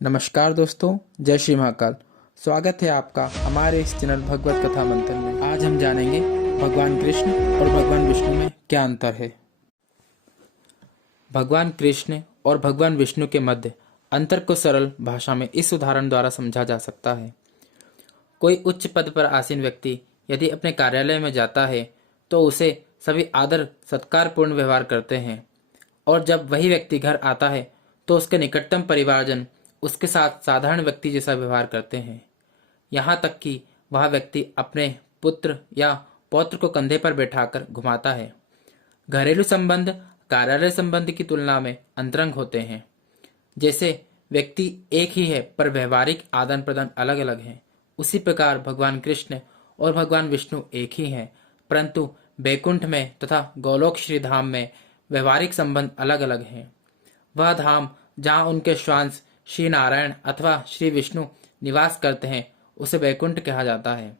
नमस्कार दोस्तों, जय श्री महाकाल। स्वागत है आपका हमारे इस चैनल भगवत कथा मंथन में। आज हम जानेंगे भगवान कृष्ण और भगवान विष्णु में क्या अंतर है। भगवान कृष्ण और भगवान विष्णु के मध्य अंतर को सरल भाषा में इस उदाहरण द्वारा समझा जा सकता है। कोई उच्च पद पर आसीन व्यक्ति यदि अपने कार्यालय में जाता है तो उसे सभी आदर सत्कार पूर्ण व्यवहार करते हैं, और जब वही व्यक्ति घर आता है तो उसके निकटतम परिवारजन उसके साथ साधारण व्यक्ति जैसा व्यवहार करते हैं। यहाँ तक कि वह व्यक्ति अपने पुत्र या पौत्र को कंधे पर बैठाकर घुमाता है। घरेलू संबंध कार्यालय संबंध की तुलना में अंतरंग होते हैं। जैसे व्यक्ति एक ही है पर व्यवहारिक आदान प्रदान अलग अलग है, उसी प्रकार भगवान कृष्ण और भगवान विष्णु एक ही हैं, परंतु बैकुंठ में तथा गोलोक श्री धाम में व्यवहारिक संबंध अलग अलग हैं। वह धाम जहाँ उनके श्वांश श्री नारायण अथवा श्री विष्णु निवास करते हैं उसे बैकुंठ कहा जाता है।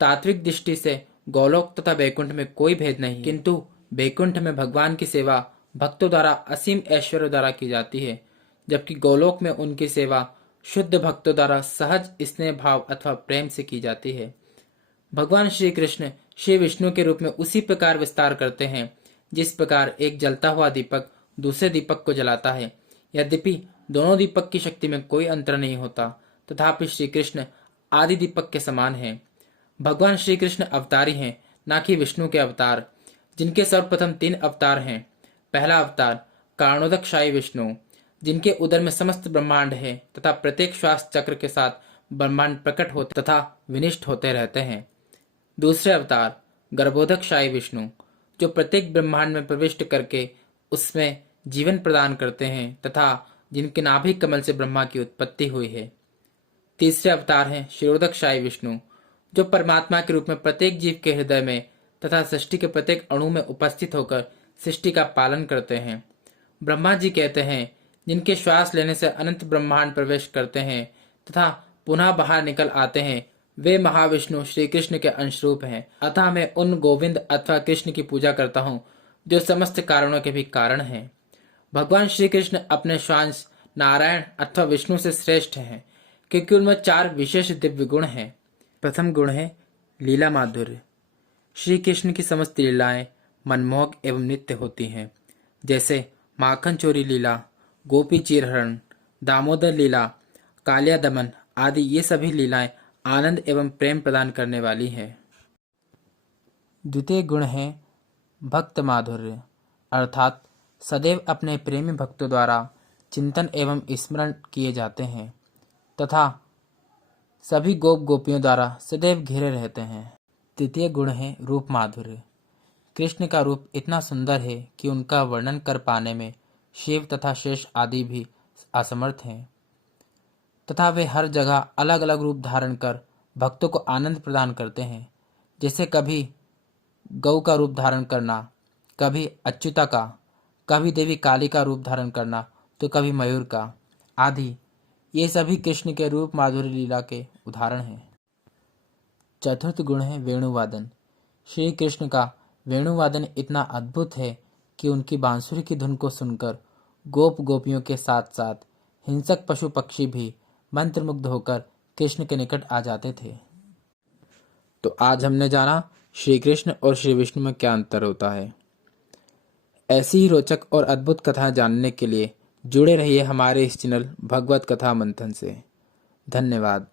तात्विक दृष्टि से गोलोक तथा बैकुंठ में कोई भेद नहीं, किंतु बैकुंठ में भगवान की सेवा भक्तों द्वारा असीम ऐश्वर्य द्वारा की जाती है, जबकि गोलोक में उनकी सेवा शुद्ध भक्तों द्वारा सहज स्नेह भाव अथवा प्रेम से की जाती है। भगवान श्री कृष्ण श्री विष्णु के रूप में उसी प्रकार विस्तार करते हैं जिस प्रकार एक जलता हुआ दीपक दूसरे दीपक को जलाता है। यद्यपि दोनों दीपक की शक्ति में कोई अंतर नहीं होता, तथापि श्री कृष्ण आदि दीपक के समान हैं। भगवान श्री कृष्ण अवतारी हैं, न कि विष्णु के अवतार, जिनके सर्वप्रथम 3 अवतार हैं। पहला अवतार कारणोदकशाही विष्णु, जिनके उदर में समस्त ब्रह्मांड है तथा प्रत्येक श्वास चक्र के साथ ब्रह्मांड प्रकट होते तथा विनिष्ट होते रहते हैं। दूसरे अवतार गर्भोदकशाही विष्णु, जो प्रत्येक ब्रह्मांड में प्रविष्ट करके उसमें जीवन प्रदान करते हैं तथा जिनके नाभि कमल से ब्रह्मा की उत्पत्ति हुई है। तीसरे अवतार हैं क्षीरोदकशाही विष्णु, जो परमात्मा के रूप में प्रत्येक जीव के हृदय में तथा सृष्टि के प्रत्येक अणु में उपस्थित होकर सृष्टि का पालन करते हैं। ब्रह्मा जी कहते हैं, जिनके श्वास लेने से अनंत ब्रह्मांड प्रवेश करते हैं तथा पुनः बाहर निकल आते हैं, वे महाविष्णु श्री कृष्ण के अंशरूप हैं। अतः मैं उन गोविंद अथवा कृष्ण की पूजा करता हूँ जो समस्त कारणों के भी कारण हैं। भगवान श्री कृष्ण अपने श्वांश नारायण अथवा विष्णु से श्रेष्ठ हैं, क्योंकि उनमें 4 विशेष दिव्य गुण हैं। प्रथम गुण है लीला माधुर्य। श्री कृष्ण की समस्त लीलाएं मनमोहक एवं नित्य होती हैं, जैसे माखन चोरी लीला, गोपी चीरहरण, दामोदर लीला, कालिया दमन आदि। ये सभी लीलाएं आनंद एवं प्रेम प्रदान करने वाली हैं। द्वितीय गुण है भक्त माधुर्य, अर्थात सदैव अपने प्रेमी भक्तों द्वारा चिंतन एवं स्मरण किए जाते हैं तथा सभी गोप गोपियों द्वारा सदैव घिरे रहते हैं। तृतीय गुण है रूप माधुर्य। कृष्ण का रूप इतना सुंदर है कि उनका वर्णन कर पाने में शिव तथा शेष आदि भी असमर्थ हैं, तथा वे हर जगह अलग अलग रूप धारण कर भक्तों को आनंद प्रदान करते हैं। जैसे कभी गौ का रूप धारण करना, कभी अच्युता का, कभी देवी काली का रूप धारण करना, तो कभी मयूर का आदि। ये सभी कृष्ण के रूप माधुर्य लीला के उदाहरण हैं। चतुर्थ गुण है वेणुवादन। श्री कृष्ण का वेणुवादन इतना अद्भुत है कि उनकी बांसुरी की धुन को सुनकर गोप गोपियों के साथ साथ हिंसक पशु पक्षी भी मंत्रमुग्ध होकर कृष्ण के निकट आ जाते थे। तो आज हमने जाना श्री कृष्ण और श्री विष्णु में क्या अंतर होता है। ऐसी ही रोचक और अद्भुत कथाएं जानने के लिए जुड़े रहिए हमारे इस चैनल भगवत कथा मंथन से। धन्यवाद।